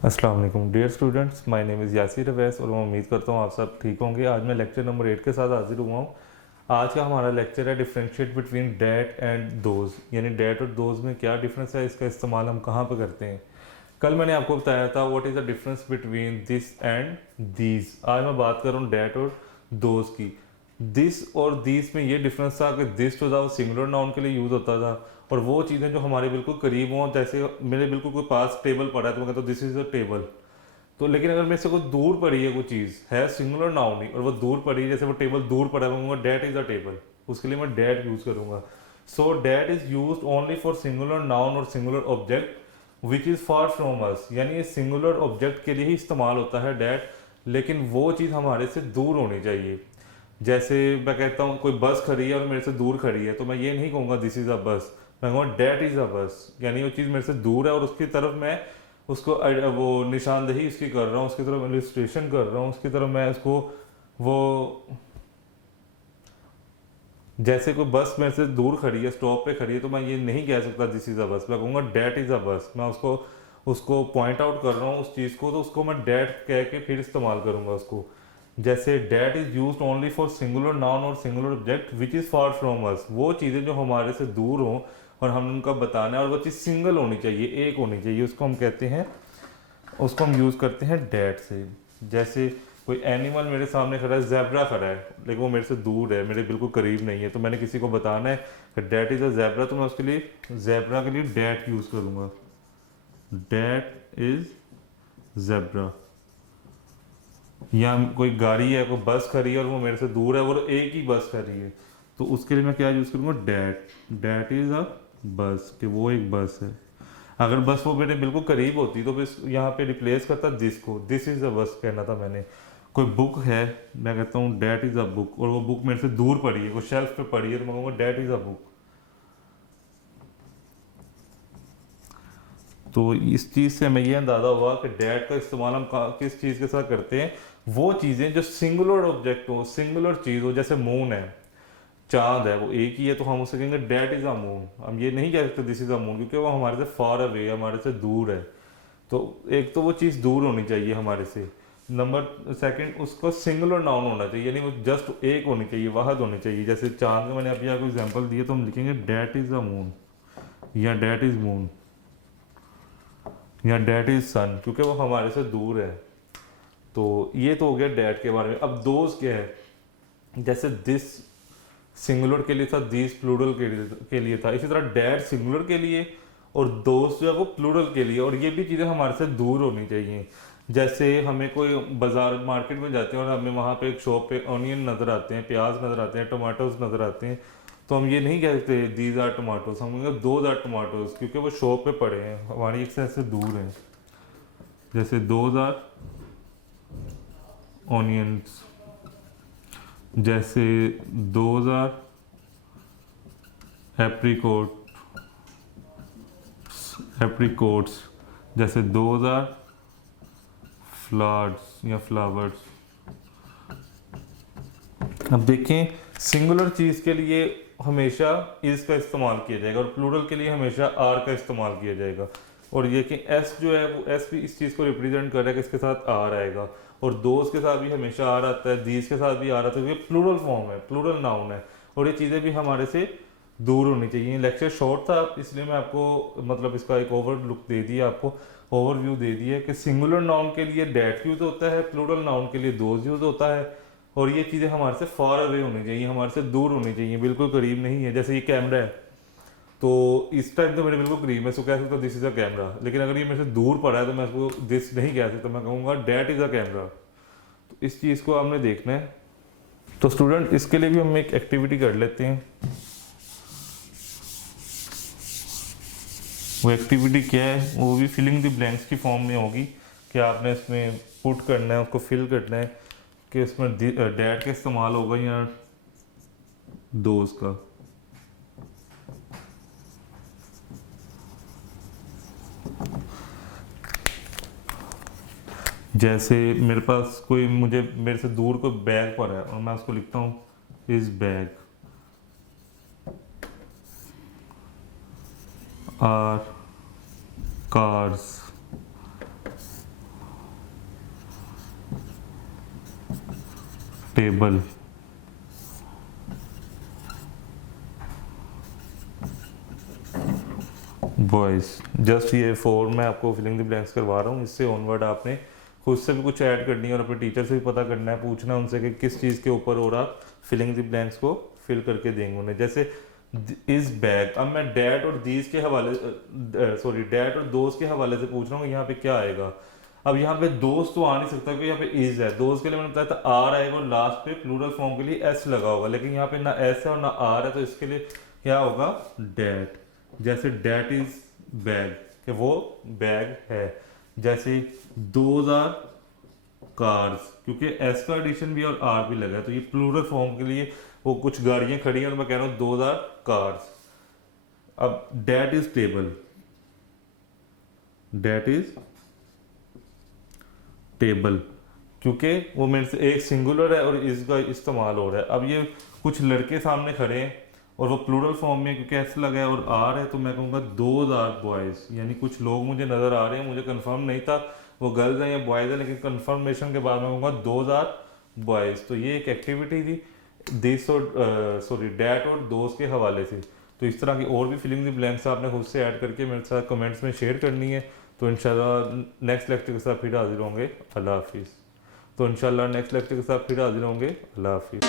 अस्सलाम वालेकुम dear students, my name is Yasir Awais और मैं उम्मीद करता हूँ आप सब ठीक होंगे। आज मैं लेक्चर नंबर 8 के साथ हाजिर हुआ हूँ। आज का हमारा लेक्चर है differentiate between that and those, यानी डैट और दोज में क्या डिफरेंस है, इसका इस्तेमाल हम कहाँ पर करते हैं। कल मैंने आपको बताया था what is the difference between this and these. आज मैं बात कर रहा हूँ डैट और दोज की। दिस और दीज में ये डिफरेंस था कि दिस जो था वो सिंगुलर नाउन के लिए यूज़ होता था, और वो चीज़ें जो हमारे बिल्कुल करीब हों, जैसे मेरे बिल्कुल कोई पास टेबल पड़ा है तो मैं कहता हूँ दिस इज़ अ टेबल। तो लेकिन अगर मेरे से कोई दूर पड़ी है, कोई चीज़ है सिंगुलर नाउन ही और वो दूर पड़ी है, जैसे वो टेबल दूर पड़ा है, मैं कहूँगा डैट इज़ अ टेबल, उसके लिए मैं डैट यूज़ करूँगा। So that is use only for singular noun और singular object which is far from us, यानी ये सिंगुलर ऑब्जेक्ट के लिए ही इस्तेमाल होता है डैट, लेकिन वो चीज़ हमारे से दूर होनी चाहिए। जैसे मैं कहता हूँ कोई बस खड़ी है और मेरे से दूर खड़ी है, तो मैं ये नहीं कहूँगा दिस इज़ अ बस, मैं कहूँगा डैट इज़ अ बस, यानी वो चीज़ मेरे से दूर है और उसकी तरफ मैं उसको वो निशानदेही उसकी कर रहा हूँ, उसकी तरफ इलस्ट्रेशन कर रहा हूँ, उसकी तरफ मैं उसको वो, जैसे कोई बस मेरे से दूर खड़ी है, स्टॉप पे खड़ी है, तो मैं ये नहीं कह सकता दिस इज़ अ बस, मैं कहूँगा डैट इज़ अ बस। मैं उसको उसको पॉइंट आउट कर रहा हूँ उस चीज़ को, तो उसको मैं डैट कह के फिर इस्तेमाल करूँगा उसको। जैसे that is used only for singular noun और singular object which is far from us, वो चीज़ें जो हमारे से दूर हों और हम उनका बताना है, और वो चीज़ सिंगल होनी चाहिए, एक होनी चाहिए, उसको हम कहते हैं, उसको हम यूज़ करते हैं डैट से। जैसे कोई एनिमल मेरे सामने खड़ा है, जैबरा खड़ा है, लेकिन वो मेरे से दूर है, मेरे बिल्कुल करीब नहीं है, तो मैंने किसी को बताना है कि डैट इज़ अ जैबरा, तो मैं उसके लिए जैबरा के लिए डैट यूज़ करूँगा, डैट इज़ जैबरा। या कोई गाड़ी है, कोई बस खड़ी है और वो मेरे से दूर है और एक ही बस खड़ी है, तो उसके लिए मैं क्या यूज़ करूँगा, डैट, डैट इज़ अ बस, कि वो एक बस है। अगर बस वो मेरे बिल्कुल करीब होती तो बस यहाँ पे रिप्लेस करता दिस को, दिस इज़ अ बस कहना था मैंने। कोई बुक है, मैं कहता हूँ डैट इज़ अ बुक, और वो बुक मेरे से दूर पड़ी है, वो शेल्फ पे पड़ी है, तो मैं कहूँगा डैट इज़ अ बुक। तो इस चीज़ से हमें ये अंदाज़ा हुआ कि डैट का इस्तेमाल हम किस चीज़ के साथ करते हैं, वो चीज़ें जो सिंगुलर ऑब्जेक्ट हो, सिंगुलर चीज़ हो, जैसे मून है, चांद है, वो एक ही है, तो हम उसे कहेंगे डैट इज़ अ मून। हम ये नहीं कह सकते दिस इज़ अ मून, क्योंकि वो हमारे से फार अवे है, हमारे से दूर है। तो एक तो वो चीज़ दूर होनी चाहिए हमारे से। नंबर सेकंड, उसको सिंगुलर नाउन होना चाहिए, यानी वो जस्ट एक होनी चाहिए, वाहद होनी चाहिए। जैसे चांद का मैंने अभी आपको एग्जांपल दिया, तो हम लिखेंगे डैट इज़ अ मून, या डैट इज़ मून, या डैट इज़ सन, क्योंकि वो हमारे से दूर है। तो ये तो हो गया डैट के बारे में। अब दोस्त क्या है, जैसे दिस सिंगुलर के लिए था, दिस प्लूरल के लिए था, इसी तरह डैट सिंगुलर के लिए और दोस्त जो है वो प्लूरल के लिए, और ये भी चीज़ें हमारे से दूर होनी चाहिए। जैसे हमें कोई बाजार मार्केट में जाते हैं और हमें वहाँ पे एक शॉप पे ऑनियन नज़र आते हैं, प्याज नज़र आते हैं, टमाटोज नज़र आते हैं, तो हम ये नहीं कह सकते दीज आर टमाटोज, हम कहेंगे दोज आर टमाटोज, क्योंकि वो शॉप पे पड़े हैं, हमारी एक से दूर हैं। जैसे दोज आर ऑनियंस, जैसे दोज आर एप्रीकोट, एप्रीकोट्स, जैसे दोज आर फ्लावर्स या फ्लावर्स। अब देखें, सिंगुलर चीज़ के लिए हमेशा इज का इस्तेमाल किया जाएगा और प्लूरल के लिए हमेशा आर का इस्तेमाल किया जाएगा। और ये कि एस जो है वो एस भी इस चीज़ को रिप्रेजेंट कर रहा है कि इसके साथ आर आएगा, और दोस्त के साथ भी हमेशा आर आता है, दीज के साथ भी आर आता है, क्योंकि प्लूरल फॉर्म है, प्लूरल नाउन है, और ये चीज़ें भी हमारे से दूर होनी चाहिए। लेक्चर शॉर्ट था, इसलिए मैं आपको मतलब इसका एक ओवर लुक दे दिया, आपको ओवरव्यू दे दिया कि सिंगुलर नाउन के लिए डैट यूज होता है, प्लूरल नाउन के लिए दोज यूज होता है, और ये चीज़ें हमारे से फार अवे होनी चाहिए, हमारे से दूर होनी चाहिए, बिल्कुल करीब नहीं है। जैसे ये कैमरा है, तो इस टाइम तो मेरे बिल्कुल करीब, मैं इसको कह सकता हूँ दिस इज़ अ कैमरा, लेकिन अगर ये मेरे से दूर पड़ा है तो मैं इसको दिस नहीं कह सकता, मैं कहूँगा डैट इज़ अ कैमरा। तो इस चीज़ को हमने देखना है। तो स्टूडेंट, इसके लिए भी हम एक एक्टिविटी कर लेते हैं। वो एक्टिविटी क्या है, वो भी फिलिंग द ब्लैंक्स की फॉर्म में होगी, कि आपने इसमें पुट करना है, उसको फिल करना है कि इसमें डैट का इस्तेमाल होगा या दोस्त का। जैसे मेरे पास कोई, मुझे मेरे से दूर कोई बैग पड़ा है और मैं उसको लिखता हूँ इस bag are cars, table, boys. Just ये 4 मैं आपको फिलिंग द ब्लैंक्स करवा रहा हूँ। इससे ऑनवर्ड आपने खुद से भी कुछ ऐड करनी है और अपने टीचर से भी पता करना है, पूछना है उनसे कि किस चीज़ के ऊपर और आप फिलिंग द ब्लैंक्स को फिल करके देंगे उन्हें। जैसे इस बैग, अब मैं डैट और दीज के हवाले सॉरी डैट और दोस्त के हवाले से पूछ रहा हूँ यहाँ पे क्या आएगा। अब यहाँ पे दोस्त तो आ नहीं सकता क्योंकि यहाँ पे इज है। दोस्त के लिए मैंने बताया था आर आएगा और लास्ट पे प्लूरल फॉर्म के लिए एस लगा होगा, लेकिन यहाँ पे ना एस है और ना आर है, तो इसके लिए क्या होगा, डैट। जैसे डैट इज बैग, कि वो बैग है। जैसे दोज आर कार्स, क्योंकि एस का एडिशन भी और आर भी लगा है, तो ये प्लूरल फॉर्म के लिए वो कुछ गाड़ियां खड़ी हैं, तो मैं कह रहा हूँ दोज आर कार्स। अब that is table, that is table, क्योंकि वो मेरे से एक सिंगुलर है और इसका इस्तेमाल हो रहा है। अब ये कुछ लड़के सामने खड़े हैं और वो प्लूरल फॉर्म में क्योंकि एस लगा है और आर है, तो मैं कहूँगा दोज आर बॉयज़, यानी कुछ लोग मुझे नज़र आ रहे हैं, मुझे कंफर्म नहीं था वो गर्ल्स हैं या बॉयज़ हैं, लेकिन कंफर्मेशन के बाद मैं कहूँगा दोज आर बॉयज़। तो ये एक एक्टिविटी थी दिस और सॉरी डैट और दोस्त के हवाले से। तो इस तरह की और भी फिलिंग द ब्लैंक्स आपने खुद से ऐड करके मेरे साथ कमेंट्स में शेयर करनी है। तो इंशाल्लाह नेक्स्ट लेक्चर के साथ फिर हाजिर होंगे। अल्लाह हाफिज़। तो इंशाल्लाह नेक्स्ट लेक्चर के साथ फिर हाजिर होंगे। अल्लाह हाफिज़।